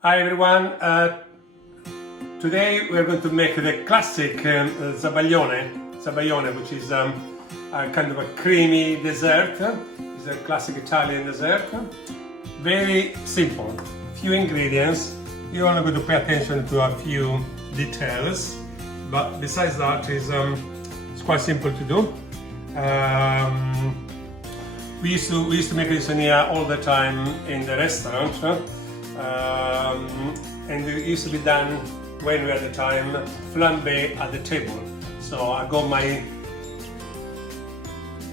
Hi everyone, today we are going to make the classic Zabaione, which is a kind of a creamy dessert. It's a classic Italian dessert. Very simple, few ingredients. You only going to pay attention to a few details, but besides that, it's quite simple to do. We used to make lasagna all the time in the restaurant. And it used to be done when we had the time flambe at the table. So I got my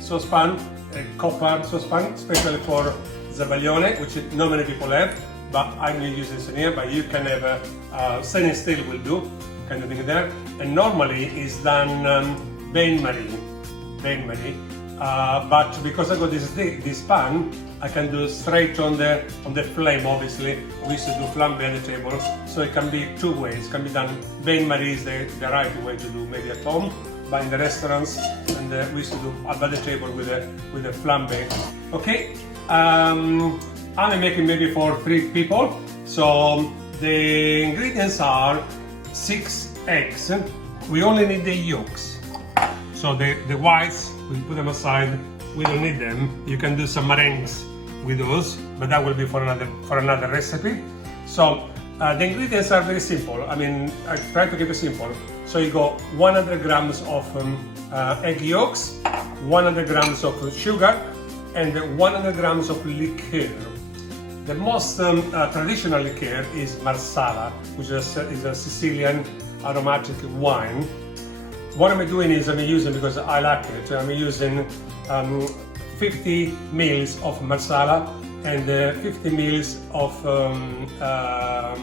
saucepan, a copper saucepan, especially for Zabaione, which not many people have, but I'm using this here. But you can have a stainless steel will do, kind of thing there. And normally it's done bain-marie. But because I got this pan, I can do straight on the flame. Obviously, we used to do flambe at the table, so it can be two ways. It can be done. Bain-marie is the right way to do, maybe at home, but in the restaurants, and we used to do at the table with the flambe. Okay, I'm making maybe for 3 people. So the ingredients are 6 eggs. We only need the yolks. So the whites, we put them aside. We don't need them. You can do some meringues with those, but that will be for another recipe. So the ingredients are very simple. I mean, I try to keep it simple. So you got 100 grams of egg yolks, 100 grams of sugar, and 100 grams of liqueur. The most traditional liqueur is Marsala, which is a Sicilian aromatic wine. What I'm doing is I'm using, because I like it, I'm using 50 mils of Marsala and 50 mils of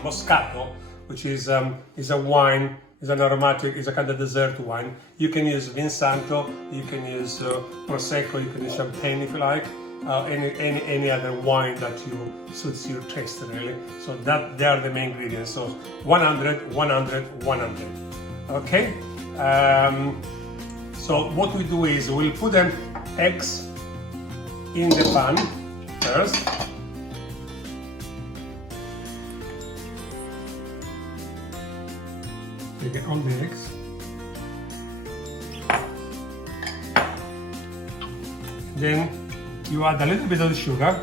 Moscato, which is a wine, is an aromatic, is a kind of dessert wine. You can use Vinsanto, you can use Prosecco, you can use Champagne if you like, any other wine that suits your taste really. So that they are the main ingredients. So 100, 100, 100. Okay. So what we do is we'll put them eggs in the pan first. Take it on the eggs. Then you add a little bit of the sugar.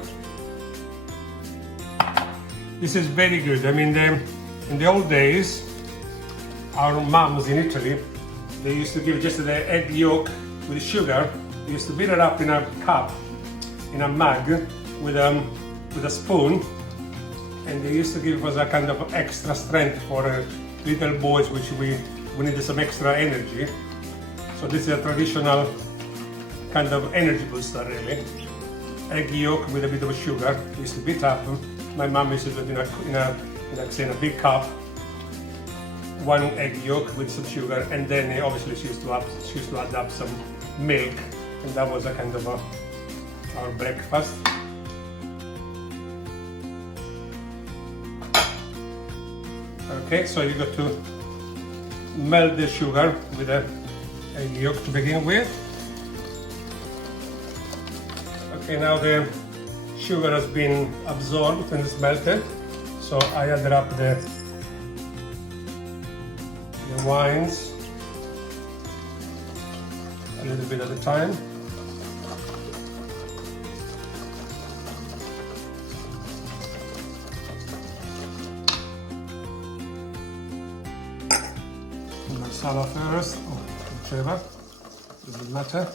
This is very good. I mean, in the old days, our moms in Italy, they used to give just the egg yolk with sugar. They used to beat it up in a cup, in a mug, with a spoon, and they used to give us a kind of extra strength for little boys, which we needed some extra energy. So this is a traditional kind of energy booster, really. Egg yolk with a bit of sugar. We used to beat up. My mom used to do it in a big cup. 1 egg yolk with some sugar, and then obviously she used to add up some milk, and that was a kind of our breakfast. Okay, so you got to melt the sugar with the egg yolk to begin with. Okay, now the sugar has been absorbed and it's melted, so I added up the wines a little bit at a time. Marsala first, or whichever, doesn't matter.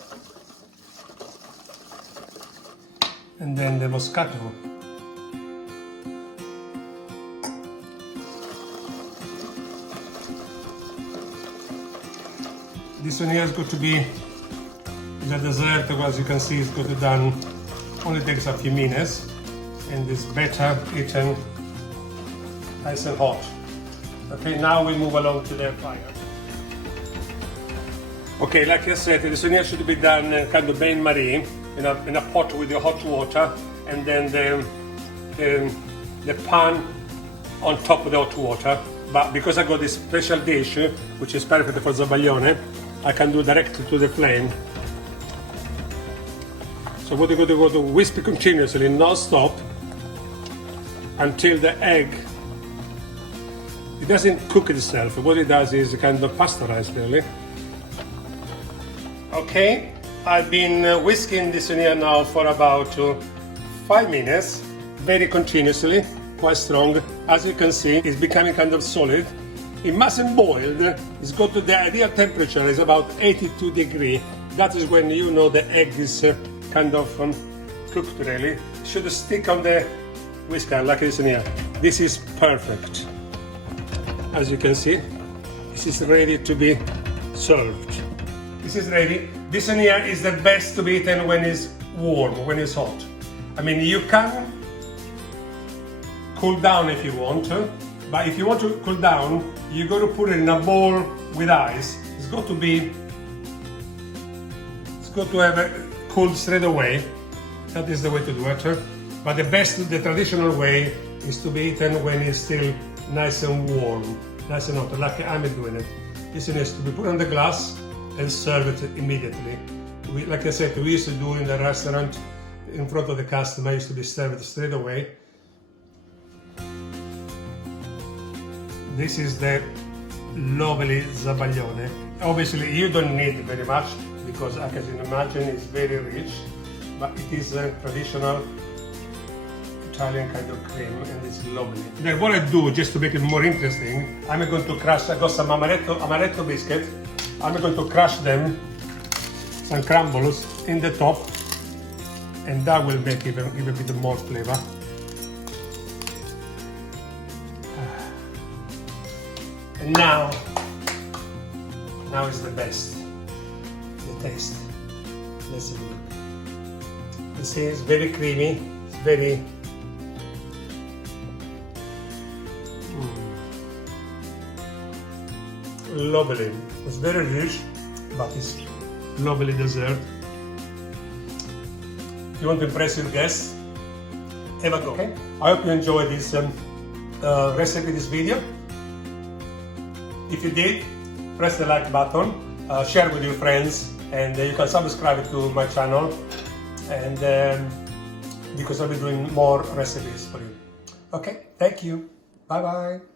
And then the Moscato. This one here is going to be the dessert. As you can see, it's going to done, only takes a few minutes, and it's better eaten nice and hot. Okay, now we move along to the fire. Okay, like I said, this one here should be done kind of bain-marie in a pot with the hot water, and then the pan on top of the hot water. But because I got this special dish, which is perfect for Zabaione, I can do directly to the flame. So what you're going to whisk continuously, non-stop, until the egg It doesn't cook itself. What it does is kind of pasteurize, really. Okay, I've been whisking this in here now for about 5 minutes, very continuously, quite strong. As you can see, it's becoming kind of solid. It mustn't boil. It's got to the ideal temperature is about 82 degrees. That is when you know the egg is kind of cooked really. It should stick on the whisker like this in here. This is perfect. As you can see, this is ready to be served. This is ready. This in here is the best to be eaten when it's warm, when it's hot. I mean, you can cool down if you want to, but if you want to cool down, you got to put it in a bowl with ice. It's got to have it cooled straight away. That is the way to do it. But the traditional way is to be eaten when it's still nice and warm, nice and hot, like I'm doing it. This is to be put on the glass and serve it immediately. Like I said, we used to do in the restaurant in front of the customer, used to be served straight away. This is the lovely Zabaione. Obviously, you don't need very much because, as you can imagine, it's very rich, but it is a traditional Italian kind of cream and it's lovely. Then what I do, just to make it more interesting, I'm going to crush, I got some amaretto biscuits. I'm going to crush them, some crumbles in the top, and that will make even a bit more flavor. And now is the best, the taste. Let's see. You see, it's very creamy, it's very lovely. It's very rich, but it's lovely dessert. If you want to impress your guests, have a go. Okay? I hope you enjoyed this recipe, this video. If you did, press the like button, share with your friends, and you can subscribe to my channel, and because I'll be doing more recipes for you. Okay, thank you. Bye bye.